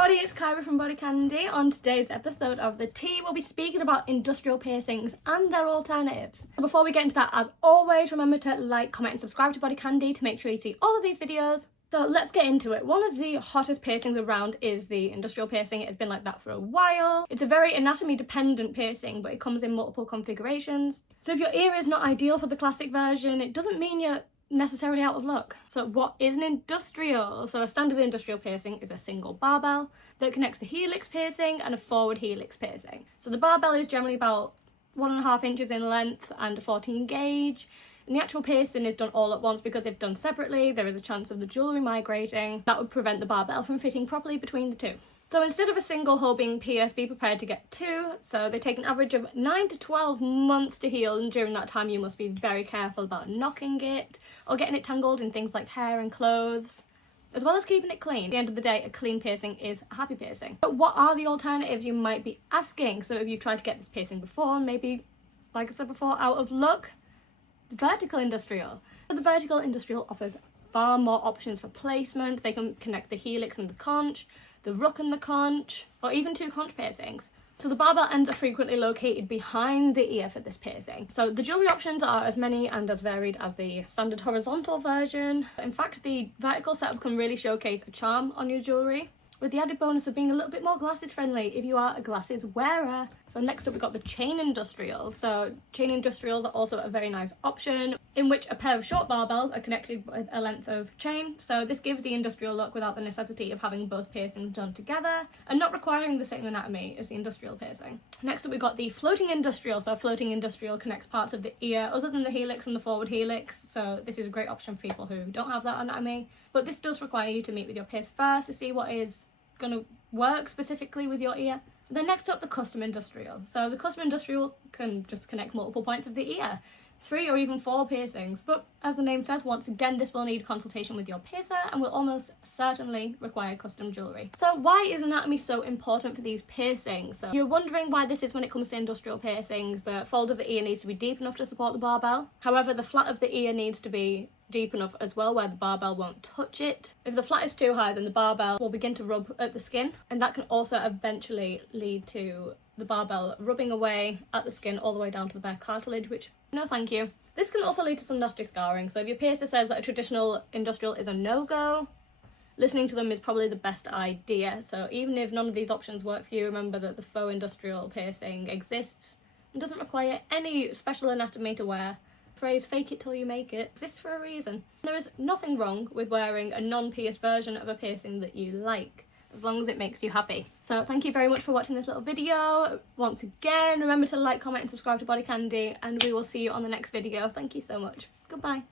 everybody, it's Kyra from BodyCandy. On today's episode of The Tea, we'll be speaking about industrial piercings and their alternatives. Before we get into that, as always, remember to like, comment and subscribe to BodyCandy to make sure you see all of these videos. So let's get into it. One of the hottest piercings around is the industrial piercing. It's been like that for a while. It's a very anatomy dependent piercing, but it comes in multiple configurations. So if your ear is not ideal for the classic version, it doesn't mean you're necessarily out of luck. So what is an industrial? So a standard industrial piercing is a single barbell that connects the helix piercing and a forward helix piercing. So the barbell is generally about 1.5 inches in length and a 14 gauge. And the actual piercing is done all at once because if done separately, there is a chance of the jewellery migrating. That would prevent the barbell from fitting properly between the two. So instead of a single hole being pierced, be prepared to get two. So they take an average of 9 to 12 months to heal, and during that time you must be very careful about knocking it or getting it tangled in things like hair and clothes, as well as keeping it clean. At the end of the day, a clean piercing is a happy piercing. But what are the alternatives, you might be asking? So if you've tried to get this piercing before, maybe, like I said before, out of luck, the vertical industrial. The vertical industrial offers far more options for placement. They can connect the helix and the conch, the rook and the conch, or even two conch piercings. So the barbell ends are frequently located behind the ear for this piercing. So the jewellery options are as many and as varied as the standard horizontal version. In fact, the vertical setup can really showcase a charm on your jewellery, with the added bonus of being a little bit more glasses friendly if you are a glasses wearer. So next up we've got the chain industrial. So chain industrials are also a very nice option in which a pair of short barbells are connected with a length of chain. So this gives the industrial look without the necessity of having both piercings done together and not requiring the same anatomy as the industrial piercing. Next up we've got the floating industrial. So floating industrial connects parts of the ear other than the helix and the forward helix. So this is a great option for people who don't have that anatomy. But this does require you to meet with your piercer first to see what is going to work specifically with your ear. Then next up, the custom industrial. So the custom industrial can just connect multiple points of the ear, 3 or even 4 piercings. But as the name says, once again, this will need consultation with your piercer and will almost certainly require custom jewellery. So why is anatomy so important for these piercings? So you're wondering why this is when it comes to industrial piercings. The fold of the ear needs to be deep enough to support the barbell. However, the flat of the ear needs to be deep enough as well where the barbell won't touch it. If the flat is too high, then the barbell will begin to rub at the skin, and that can also eventually lead to the barbell rubbing away at the skin all the way down to the bare cartilage, which no thank you. This can also lead to some nasty scarring. So if your piercer says that a traditional industrial is a no-go, listening to them is probably the best idea. So even if none of these options work for you, remember that the faux industrial piercing exists and doesn't require any special anatomy to wear. The phrase "fake it till you make it" exists for a reason. There is nothing wrong with wearing a non-pierced version of a piercing that you like, as long as it makes you happy. So thank you very much for watching this little video. Once again, remember to like, comment and subscribe to BodyCandy, and we will see you on the next video. Thank you so much. Goodbye.